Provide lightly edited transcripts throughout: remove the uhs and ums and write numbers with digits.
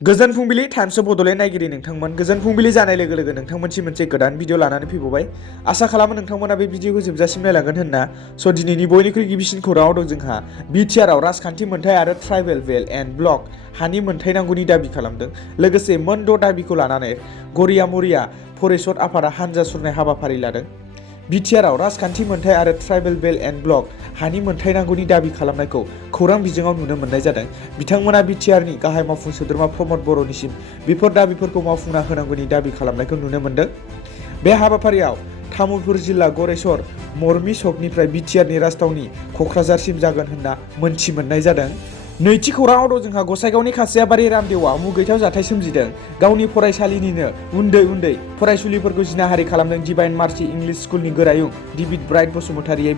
गोजोन फुंबिलि times of Bodoland नायगिरि नोंथांमोन गोजोन फुंबिलि जानाय लोगो लोगो नोंथांमोनसिम मोनसे गोदान भिडिअ लानानै फैबावबाय आसा खालामो नोंथांमोना बे भिडिअखौ जोबजासिम नायलांगोन होनना स' दिनैनि बयनिख्रुइ गिबिसिन खौराङाव दं जोंहा BTR आव राजखान्थि मोनथाय आरो ट्राइबेल बेल्ट एन्ड ब्लक हानि मोनथाय नांगौनि दाबि खालामदों लोगोसे मोन द' दाबिखौ लानानै गरिया मरिया फरेस्ट आफादा हानजा सुरनाय हाबाफारि लादों BTR आव राजखान्थि मोनथाय आरो ट्राइबेल बेल्ट एन्ड ब्लक हानि मोनथाय नांगौनि दाबि खालामनायखौ खौरां बिजोङाव नुनो मोननाय जादों बिथांमोना BTR नि गाहाय मावफुं सोद्रोमा प्रमद बर'निसिम बेफोर दाबिफोरखौ मावफुंना होनांगौनि दाबि खालामनायखौ नुनो मोनदों बे हाबाफारियाव तामुलपुर जिल्ला गरेस्वर मरमि सकनिफ्राय BTR नि राजथावनि क'क्राझारसिम जागोन होनना मोनथि मोननाय जादों नैथि खौराङाव दं जोंहा गसाइगावनि खासियाबारि रामदेवआ मुगैथाव जाथाय सोमजिदों गावनि फरायसालिनिनो उन्दै फरायसुलिफोरखौ जिनाहारि खालामदों डिभाइन मार्सि इंलिश स्कुलनि गोरायुं डेभिड ब्राइट बसुमतारी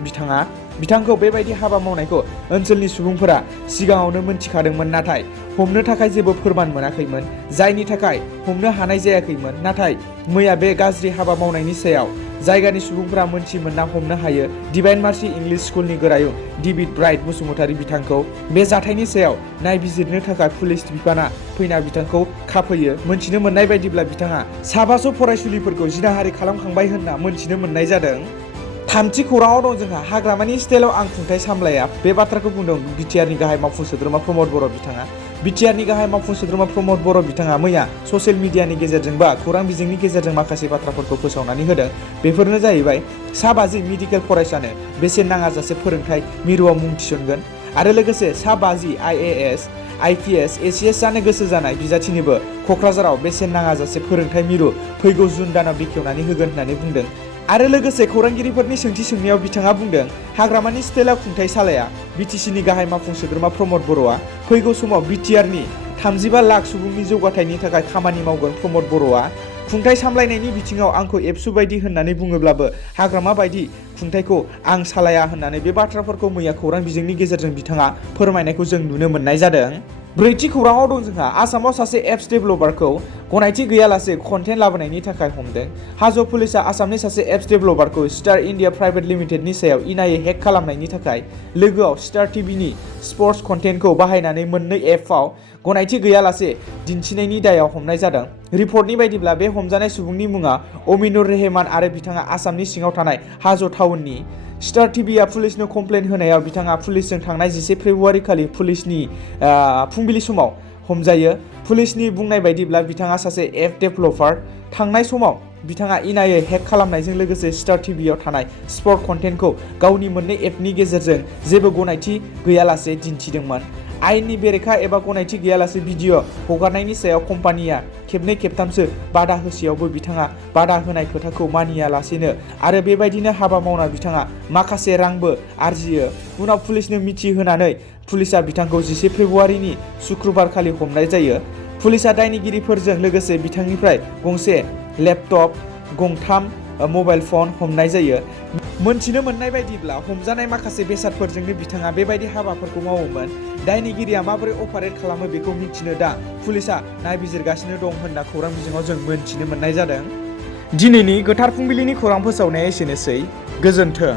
बिथांखौ बेबायदि हाबा मावनायखौ ओनसोलनि सुबुंफोरा सिगाङावनो मोनथिखादोंमोन नाथाय हमनो थाखाय जेबो फोरमान मोनाखैमोन जायनि थाखाय हमनो हानाय जायाखैमोन नाथाय मैया बे गाज्रि हाबा मावनायनि सायाव जायगानि सुबुंफोरा मोनथि मोनना हमनो हायो डिभाइन मार्सि इंलिश स्कुलनि गोरायुं डेभिड ब्राइट बसुमतारी बिथांखौ बे जाथायनि सायाव नायबिजिरनो थाखाय पुलिस बिफाना फैना बिथांखौ खाफैयो मोनथिनो मोननाय बायदिब्ला बिथाङा साबासो फरायसुलिफोरखौ जिनाहारि खालामखांबाय होनना मोनथिनो मोननाय जादों थामथि खौराङाव दं जोंहा हाग्रामानि स्टाइलाव आं खुंथाय सामलाया बे बाथ्राखौ बुंदों BTR नि गाहाय मावफुं सोद्रोमा प्रमद बर' बिथाङा BTR नि गाहाय मावफुं सोद्रोमा प्रमद बर' बिथाङा मैया ससियेल मिडियानि गेजेरजों बा खौरां बिजोंनि गेजेरजों माखासे बाथ्राफोरखौ फोसावनानै होदों बेफोरनो जाहैबाय सा 50 मेडिकेल फरायसानो बेसेन नाङाजासे फोरोंथाय मिरुआव मुं थिसनगोन आरो लोगोसे सा 50 IAS IPS ACS जानो गोसो जानाय बिजाथिनोबो क'क्राझाराव बेसेन नाङाजासे फोरोंथाय मिरु फैगौ जुन दानाव बेखेवनानै होगोन होननानै बुंदों आरो लोगोसे खौरांगिरिफोरनि सोंथि सोंनायाव बिथाङा बुंदों हाग्रामानि स्टाइलाव खुंथाय सालाया BTC नि गाहाय मावफुं सोद्रोमा प्रमद बर'आ फैगौ समाव BTR नि 35 लाख सुबुंनि जौगाथायनि थाखाय खामानि मावगोन प्रमद बर'आ खुंथाय सामलायनायनि बिथिङाव आंखौ एबसु बायदि होननानै बुङोब्लाबो हाग्रामा बायदि खुंथायखौ आं सालाया होननानै बे बाथ्राफोरखौ मैया खौरां बिजोंनि गेजेरजों बिथाङा फोरमायनायखौ जों नुनो मोननाय जादों ब्रैथि खौराङाव दं जोंहा आसामाव सासे एप्स डेभेलपारखौ गनायथि गैयालासे कन्टेन्ट लाबोनायनि थाखाय हमदों हाजो पुलिसआ आसामनि सासे एप्स डेभेलपारखौ स्टार इन्डिया प्राइभेट लिमिटेडनि सायाव इनायै हेक खालामनायनि थाखाय लोगोआव स्टार टिभिनि स्पर्ट्स कन्टेन्टखौ बाहायनानै मोननै एपआव गनायथि गैयालासे दिन्थिनायनि दायाव हमनाय जादों रिपर्टनि बायदिब्ला बे हमजानाय सुबुंनि मुङा अमिनुर रेहमान आरो बिथाङा आसामनि सिङाव थानाय हाजो टाउननि स्टार टिभिआ पुलिसनो कमप्लेन होनायाव बिथाङा पुलिसजों थांनाय 11 फेब्रुवारि खालि पुलिसनि फुंबिलि समाव हमजायो पुलिसनि बुंनाय बायदिब्ला बिथाङा सासे एप डेभेलपार थांनाय समाव बिथाङा इनायै हेक खालामनायजों लोगोसे स्टार टिभिआव थानाय स्पर्ट कन्टेन्टखौ गावनि मोननै एपनि गेजेरजों जेबो गनायथि गैयालासे दिन्थिदोंमोन आयेननि बेरेखा एबा गनायथि गैयालासे भिडिअ हगारनायनि सायाव कम्पानिया खेबनै खेबथामसो बादा होसेयावबो बिथाङा बादा होनाय खोथाखौ मानियालासेनो आरो बेबायदिनो हाबा मावना बिथाङा माखासे रांबो आरजियो उनाव पुलिसनो मिथिहोनानै पुलिसआ बिथांखौ 11 फेब्रुवारिनि शुक्रबार खालि हमनाय जायो पुलिसआ दायनिगिरिफोरजों लोगोसे बिथांनिफ्राय गंसे लेपटप गंथाम मबाइल फन हमनाय जायो मोनथिनो मोननाय बायदिब्ला हमजानाय माखासे बेसादफोरजोंनो बिथाङा बेबायदि हाबाफोरखौ मावोमोन दायनिगिरिया माबोरै अपारेट खालामो बेखौ मिथिनो दा पुलिसआ नायबिजिरगासिनो दं होनना खौरां बिजोङाव जों मोनथिनो मोननाय जादों दिनैनि गोथार फुंबिलिनि खौरां फोसावनाया एसेनोसै गोजोन्थों